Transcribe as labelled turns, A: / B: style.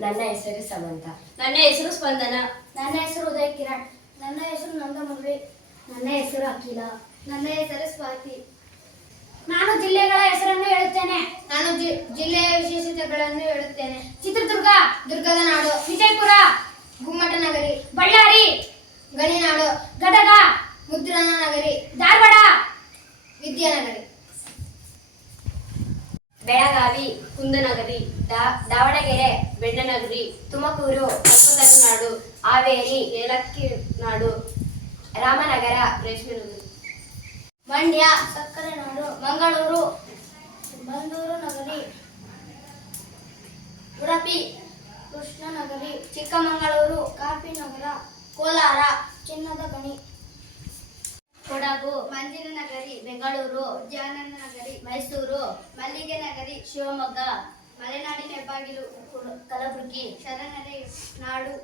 A: ನನ್ನ ಹೆಸರು ಸಮಂತ.
B: ನನ್ನ ಹೆಸರು ಸ್ಪಂದನ.
C: ನನ್ನ ಹೆಸರು ಉದಯ ಕಿರಣ್. ನನ್ನ ಹೆಸರು ನಂದಮುರಳಿ ನನ್ನ ಹೆಸರು ಅಖಿಲ. ನನ್ನ ಹೆಸರು ಸ್ವಾತಿ. ನಾನು ಜಿಲ್ಲೆಗಳ ಹೆಸರನ್ನು ಹೇಳುತ್ತೇನೆ. ನಾನು ಜಿಲ್ಲೆಯ ವಿಶೇಷತೆಗಳನ್ನು ಹೇಳುತ್ತೇನೆ. ಚಿತ್ರದುರ್ಗ ದುರ್ಗದ ನಾಡು. ವಿಜಯಪುರ ಗುಮ್ಮಟ ನಗರಿ. ಬಳ್ಳಾರಿ ಗಣಿನಾಡು. ಗದಗ ಮುದ್ರಣ ನಗರಿ. ಧಾರವಾಡ ವಿದ್ಯಾನಗರಿ.
A: ಬೆಳಗಾವಿ,
B: ಕುಂದನಗರಿ
A: ದಾವಣಗೆರೆ
B: ಬೆಣ್ಣನಗರಿ
A: ತುಮಕೂರು
B: ನಾಡು
A: ಹಾವೇರಿ
B: ಏಲಕ್ಕಿ ನಾಡು
A: ರಾಮನಗರ
B: ರೇಷ್ಮೆ ನಗರಿ
C: ಮಂಡ್ಯ ಸಕ್ಕರೆ ನಾಡು ಮಂಗಳೂರು, ಬಂದೂರು ನಗರಿ, ಉಡುಪಿ, ಕೃಷ್ಣನಗರಿ, ಚಿಕ್ಕಮಗಳೂರು ಕಾಫಿ ನಗರ ಕೋಲಾರ ಕೊಡಗು ಮಂಜಿನ ನಗರಿ ಬೆಂಗಳೂರು ಜಾನನ ನಗರಿ ಮೈಸೂರು ಮಲ್ಲಿಗೆ ನಗರಿ ಶಿವಮೊಗ್ಗ ಮಲೆನಾಡಿನ ಹೆಬ್ಬಾಗಿಲು ಕಲಬುರಗಿ ಶರಣರ ನಾಡು